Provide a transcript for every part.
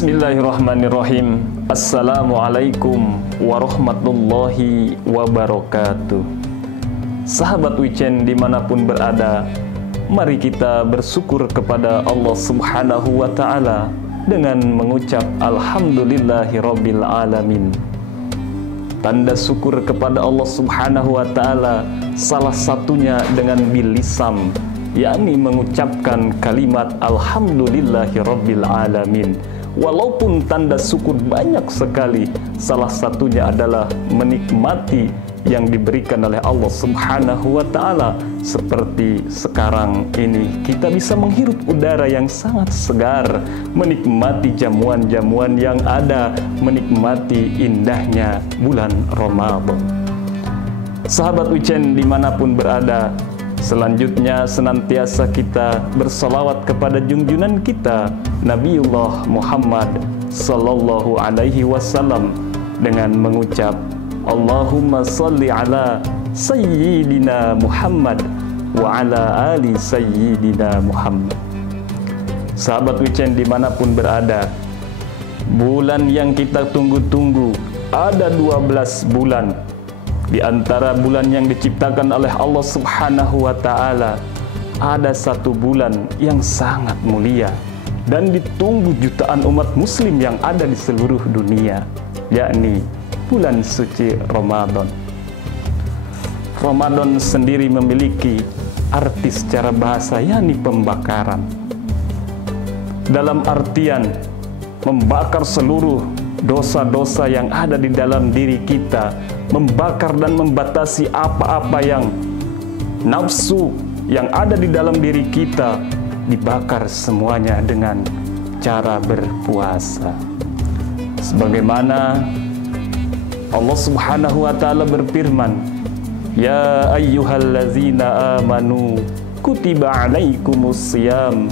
Bismillahirrahmanirrahim. Assalamualaikum warahmatullahi wabarakatuh. Sahabat Weekend dimanapun berada, mari kita bersyukur kepada Allah Subhanahu wa Ta'ala dengan mengucap Alhamdulillahirabbil alamin. Tanda syukur kepada Allah Subhanahu wa Ta'ala salah satunya dengan bilisam, yakni mengucapkan kalimat Alhamdulillahirabbil alamin. Walaupun tanda syukur banyak sekali, salah satunya adalah menikmati yang diberikan oleh Allah Subhanahu wa Ta'ala. Seperti sekarang ini kita bisa menghirup udara yang sangat segar, menikmati jamuan-jamuan yang ada, menikmati indahnya bulan Ramadan. Sahabat Weekend dimanapun berada, selanjutnya senantiasa kita bersalawat kepada junjungan kita Nabiullah Muhammad sallallahu alaihi wasallam dengan mengucap Allahumma salli ala Sayyidina Muhammad wa ala ali Sayyidina Muhammad. Sahabat Weekend dimanapun berada, bulan yang kita tunggu-tunggu ada 12 bulan. Di antara bulan yang diciptakan oleh Allah Subhanahu wa Ta'ala, ada satu bulan yang sangat mulia dan ditunggu jutaan umat muslim yang ada di seluruh dunia, yakni bulan suci Ramadan. Ramadan sendiri memiliki arti secara bahasa, yakni pembakaran. Dalam artian membakar seluruh dosa-dosa yang ada di dalam diri kita, membakar dan membatasi apa-apa yang nafsu yang ada di dalam diri kita, dibakar semuanya dengan cara berpuasa. Sebagaimana Allah Subhanahu wa Ta'ala berfirman, Ya ayyuhallazina amanu kutiba alaikumus siyam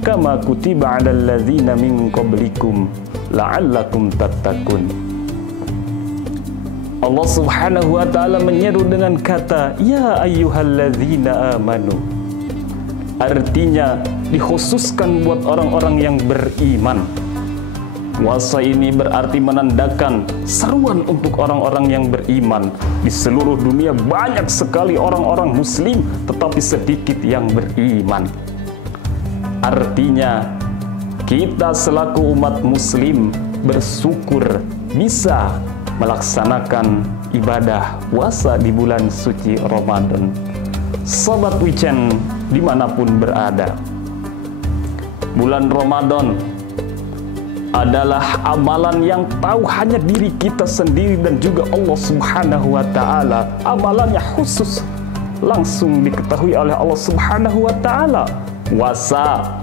kama kutiba alal ladzina min qablikum la'allakum tattaqun. Allah Subhanahu wa Ta'ala menyeru dengan kata Ya ayyuhalladzina amanu. Artinya dikhususkan buat orang-orang yang beriman. Puasa ini berarti menandakan seruan untuk orang-orang yang beriman. Di seluruh dunia banyak sekali orang-orang muslim, tetapi sedikit yang beriman. Artinya kita selaku umat muslim bersyukur bisa melaksanakan ibadah puasa di bulan suci Ramadan. Sobat Weekend dimanapun berada, bulan Ramadan adalah amalan yang tahu hanya diri kita sendiri dan juga Allah Subhanahu wa Ta'ala. Amalannya khusus langsung diketahui oleh Allah Subhanahu wa Ta'ala. Puasa,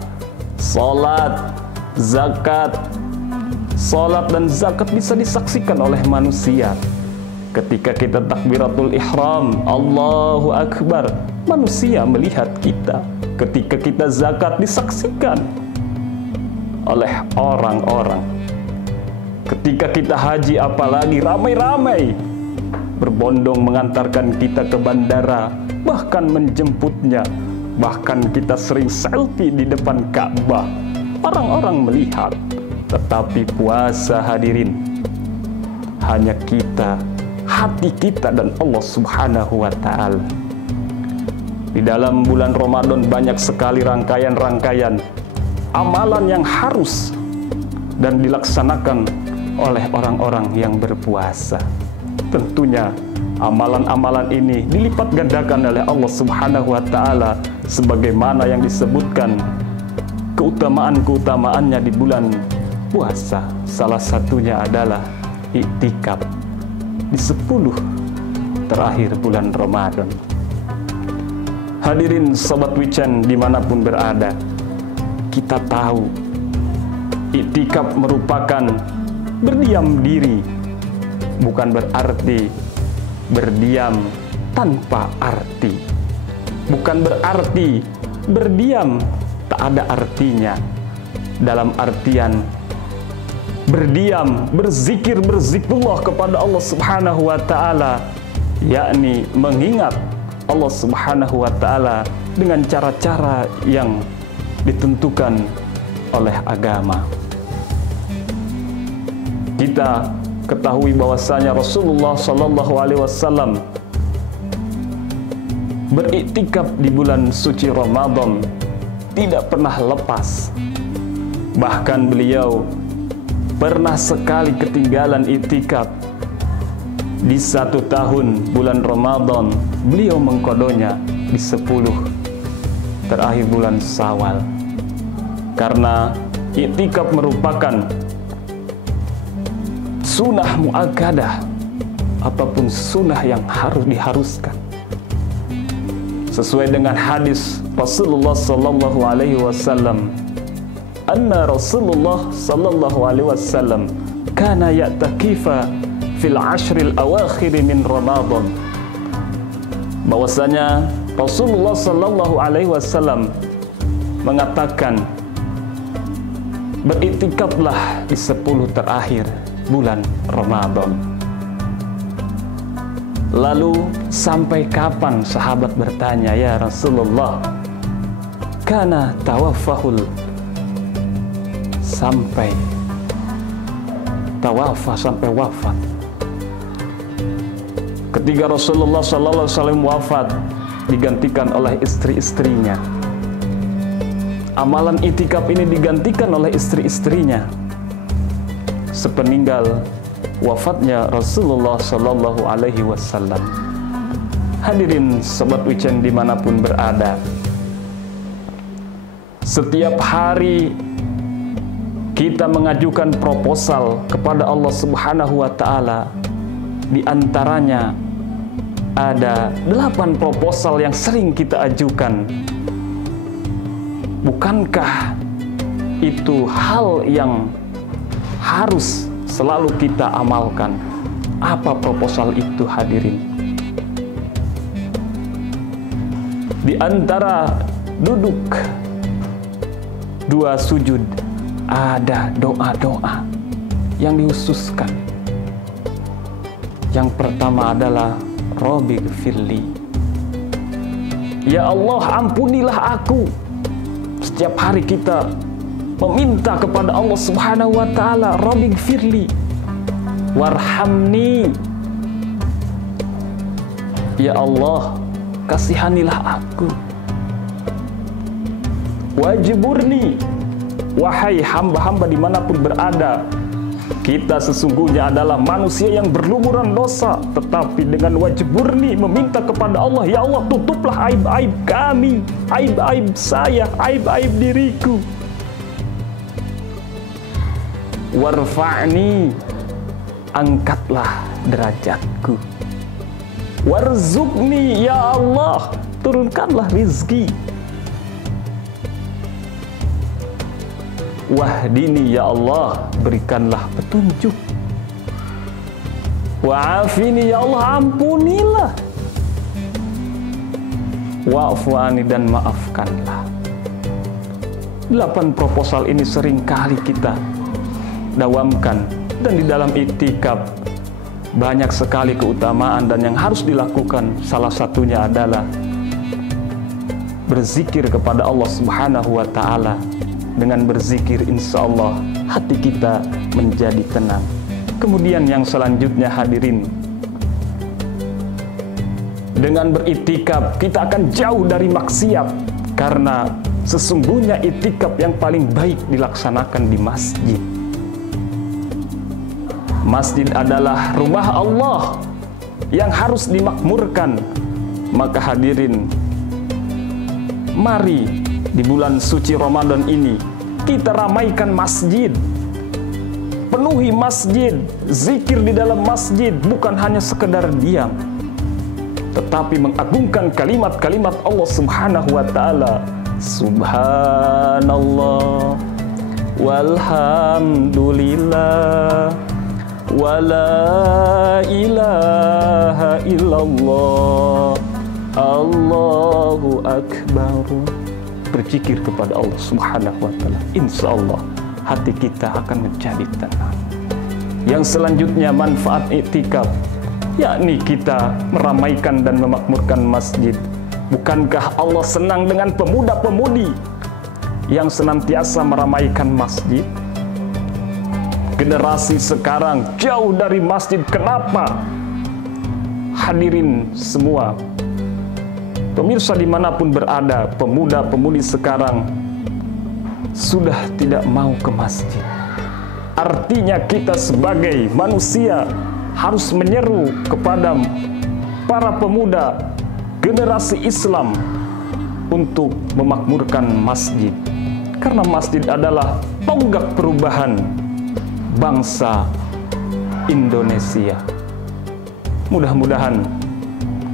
salat, zakat. Salat dan zakat bisa disaksikan oleh manusia. Ketika kita takbiratul ihram, Allahu Akbar, manusia melihat kita. Ketika kita zakat disaksikan oleh orang-orang. Ketika kita haji apalagi ramai-ramai berbondong mengantarkan kita ke bandara, bahkan menjemputnya. Bahkan kita sering selfie di depan Ka'bah. Orang-orang melihat. Tetapi puasa hadirin, hanya kita, hati kita dan Allah Subhanahu wa Ta'ala. Di dalam bulan Ramadan banyak sekali rangkaian-rangkaian amalan yang harus dan dilaksanakan oleh orang-orang yang berpuasa. Tentunya amalan-amalan ini dilipat gandakan oleh Allah Subhanahu wa Ta'ala sebagaimana yang disebutkan keutamaan-keutamaannya di bulan puasa. Salah satunya adalah iktikaf di 10 terakhir bulan Ramadan. Hadirin Sobat Weekend dimanapun berada, kita tahu iktikaf merupakan berdiam diri, bukan berarti berdiam tanpa arti, bukan berarti berdiam tak ada artinya. Dalam artian berdiam, berzikrullah kepada Allah Subhanahu wa Ta'ala, yakni mengingat Allah Subhanahu wa Ta'ala dengan cara-cara yang ditentukan oleh agama. Kita ketahui bahwasanya Rasulullah Sallallahu Alaihi Wasallam beriktikaf di bulan suci Ramadan tidak pernah lepas. Bahkan beliau pernah sekali ketinggalan iktikaf. Di 1 tahun bulan Ramadan, beliau mengkodonya di 10 terakhir bulan Syawal. Karena iktikaf merupakan sunnah muakkadah ataupun sunnah yang harus diharuskan. Sesuai dengan hadis Rasulullah Sallallahu Alaihi Wasallam, anna Rasulullah Sallallahu Alaihi Wasallam kana ya'takifa fil ashril awakhir min Ramadan. Bahwasanya Rasulullah Sallallahu Alaihi Wasallam mengatakan, beriktikaflah di 10 terakhir bulan Ramadan. Lalu sampai kapan, sahabat bertanya, ya Rasulullah? Kana tawaffahul, sampai tawafah, sampai wafat. Ketika Rasulullah Sallallahu Alaihi Wasallam wafat, digantikan oleh istri-istrinya. Amalan itikaf ini digantikan oleh istri-istrinya sepeninggal wafatnya Rasulullah Sallallahu Alaihi Wasallam. Hadirin sobat weekend dimanapun berada, setiap hari kita mengajukan proposal kepada Allah Subhanahu wa Ta'ala. Di antaranya ada 8 proposal yang sering kita ajukan. Bukankah itu hal yang harus selalu kita amalkan? Apa proposal itu, hadirin? Di antara duduk 2 sujud ada doa-doa yang dihususkan. Yang pertama adalah Rabbighfirli, ya Allah, ampunilah aku. Setiap hari kita meminta kepada Allah Subhanahu wa Ta'ala, Rabbighfirli warhamni, ya Allah, kasihanilah aku. Wajburni, wahai hamba-hamba dimanapun berada, kita sesungguhnya adalah manusia yang berlumuran dosa, tetapi dengan wajburni, meminta kepada Allah, ya Allah, tutuplah aib-aib kami, aib-aib saya, aib-aib diriku. Warfa'ni, angkatlah derajatku. Warzuqni, ya Allah, turunkanlah rizki. Wahdini, ya Allah, berikanlah petunjuk. Wa'afini, ya Allah, ampunilah. Wa'fu'ani, dan maafkanlah. 8 proposal ini sering kali kita dawamkan, dan di dalam iktikaf banyak sekali keutamaan dan yang harus dilakukan. Salah satunya adalah berzikir kepada Allah Subhanahu wa Ta'ala. Dengan berzikir, insya Allah hati kita menjadi tenang. Kemudian yang selanjutnya, hadirin, dengan beriktikaf kita akan jauh dari maksiat, karena sesungguhnya iktikaf yang paling baik dilaksanakan di masjid. Masjid adalah rumah Allah yang harus dimakmurkan. Maka hadirin, mari di bulan suci Ramadan ini kita ramaikan masjid, penuhi masjid, zikir di dalam masjid, bukan hanya sekedar diam, tetapi mengagungkan kalimat-kalimat Allah Subhanahu wa Ta'ala. Subhanallah walhamdulillah wala ilaha illallah, Allahu akbar. Berzikir kepada Allah Subhanahu wa Ta'ala, insya Allah hati kita akan menjadi tenang. Yang selanjutnya, manfaat iktikaf, yakni kita meramaikan dan memakmurkan masjid. Bukankah Allah senang dengan pemuda-pemudi yang senantiasa meramaikan masjid? generasi sekarang jauh dari masjid. Kenapa? Hadirin semua, pemirsa dimanapun berada, pemuda-pemudi sekarang sudah tidak mau ke masjid. Artinya kita sebagai manusia harus menyeru kepada para pemuda generasi Islam untuk memakmurkan masjid. Karena masjid adalah tonggak perubahan bangsa Indonesia. Mudah-mudahan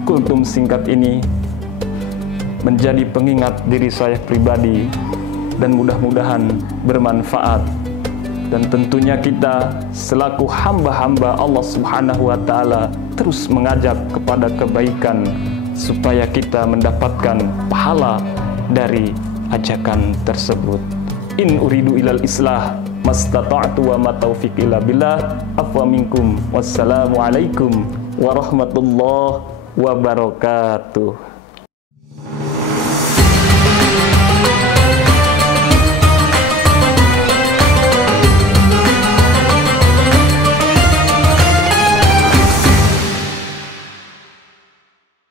kultum singkat ini menjadi pengingat diri saya pribadi, dan mudah-mudahan bermanfaat. Dan tentunya kita selaku hamba-hamba Allah Subhanahu wa Ta'ala terus mengajak kepada kebaikan supaya kita mendapatkan pahala dari ajakan tersebut. In uridu ilal islah mastata'tu wa ma taufiqi illa billah. Afwa minkum. Wassalamualaikum warahmatullahi wabarakatuh.